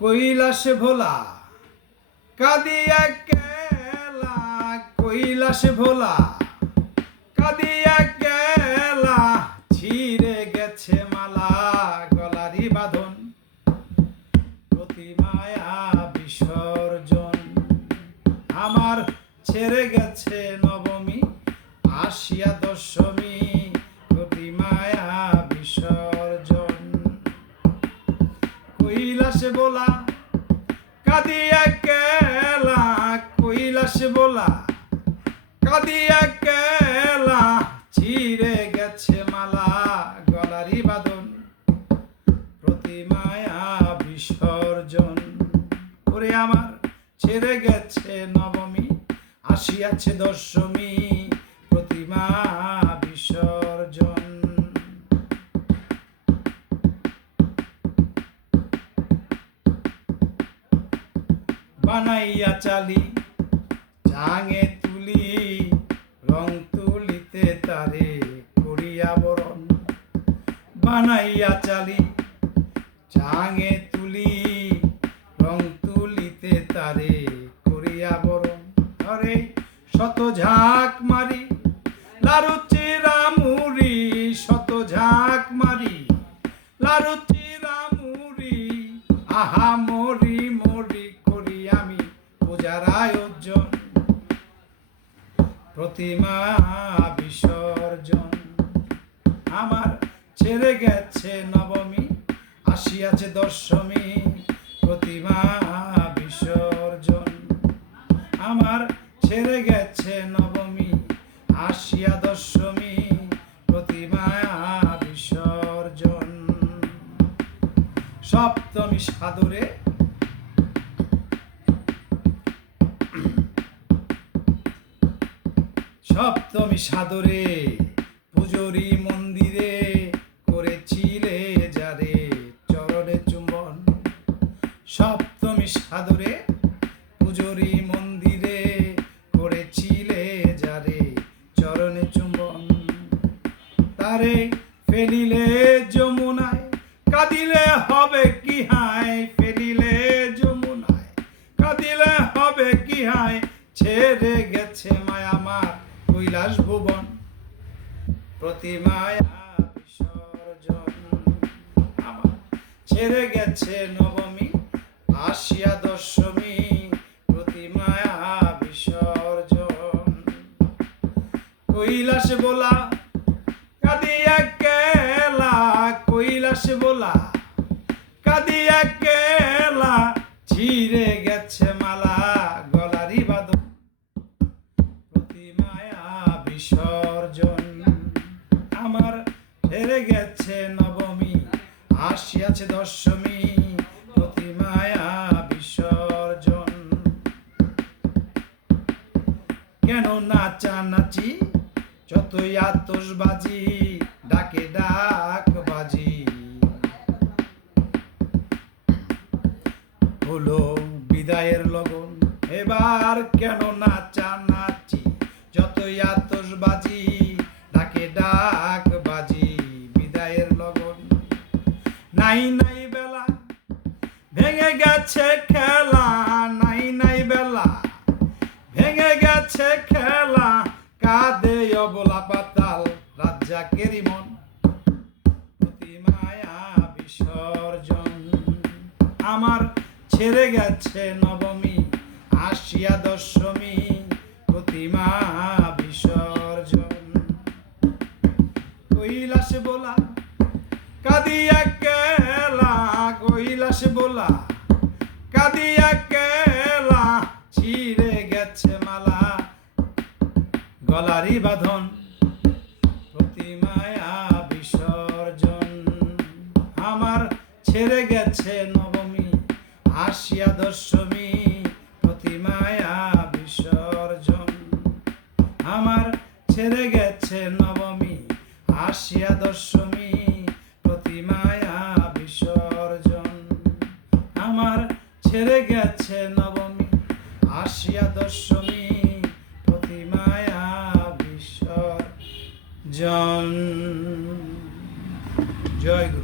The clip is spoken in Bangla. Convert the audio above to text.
কৈলাস ভোলা কাঁদিয়া কেলা, কৈলাস ভোলা কাঁদিয়া কেলা, ছিঁড়ে গেছে মালা গলারি বাঁধন, প্রতিমায়া বিসর্জন। আমার ছেড়ে গেছে নবমী আসিয়া দশমী, প্রতিমায়া বিসর্জন। কৈলাস ভোলা কাঁদিয়া কেলা, কৈলাস ভোলা কাঁদিয়া কেলা, ছিঁড়ে গেছে মালা গলারি বাঁধন, প্রতিমায়া বিসর্জন। ওরে আমার ছেড়ে গেছে নবমী আসিয়াছে দশমী, প্রতিমা বিসর্জন। বানাইয়া চালি চাঙে তুলি, রং তুলিতে তারে করিয়া বরণ। বানাইয়া চালি চাঙে তুলি, রং তুলিতে তারে করিয়া বরণ। আরে শত ঝাঁক মারি লারু চিরা মুড়ি, শত ঝাঁক মারি লারু চিরা মুড়ি, আহা মরি মরি করি আমি পূজার আয়োজন, প্রতিমা বিসর্জন। আমার ছেড়ে গেছে নবমী আসিয়াছে দশমী, প্রতিমা বিসর্জন। আমার ছেড়ে গেছে নবমী আসিয়া দশমী, প্রতিমা বিসর্জন। সপ্তমী সাদরে সপ্তমী সাদরে পুজোরি মন্দিরে করেছিলে যারে চরণে চুম্বন। সপ্তমী সাদরে পুজোরি মন্দিরে করেছিলে যারে চরণে চুম্বন। তারে ফেলিলে যমুনায় কাঁদিলে হবে কি হায়, ফেলিলে যমুনায় কাঁদিলে হবে কি হায়, ছেড়ে গেছে মায়া আমার কৈলাস ভুবন, প্রতিমায়া বিসর্জন। আমার ছেড়ে গেছে নবমী আসিয়া দশমী, প্রতিমায়া বিসর্জন। কৈলাস ভোলা কাঁদিয়া কেলা, কৈলাস ভোলা কাঁদিয়া কেলা, ছিঁড়ে গেছে মালা গলারি বাঁধন, প্রতিমায়া বিসর্জন। আমার ছেড়ে গেছে নবমী আসিয়াছে দশমী, প্রতিমায়া বিসর্জন। কেন নাচানাচি যতই আতশবাজি, ডাকে ডাক বাজি, হলো বিদায়ের লগন। এবার কেন নাচানাচি যতই আতশবাজি, ডাকে ডাক বাজি, বিদায়ের লগন। নাই নাই বেলা ভেঙে গেছে খেলা, নাই নাই বেলা ভেঙে গেছে খেলা, কাঁদে অবলা পাতাল রাজ্জাকেরই মন, প্রতিমায়া বিসর্জন। আমার ছেড়ে গেছে নবমী আসিয়া দশমী, প্রতিমা বিসর্জন। কৈলাস ভোলা কাঁদিয়া কেলা, কৈলাস ভোলা কাঁদিয়া কেলা, ছিঁড়ে গেছে মালা গলারি বাঁধন, প্রতিমায়া বিসর্জন। আমার ছেড়ে গেছে নবমী আসিয়া দশমী, প্রতিমায়া বিসর্জন। আমার ছেড়ে গেছে নবমী আসিয়া দশমী, প্রতিমায়া বিসর্জন। আমার ছেড়ে গেছে নবমী আসিয়া দশমী, প্রতিমায়া বিসর্জন। জয় গুরু।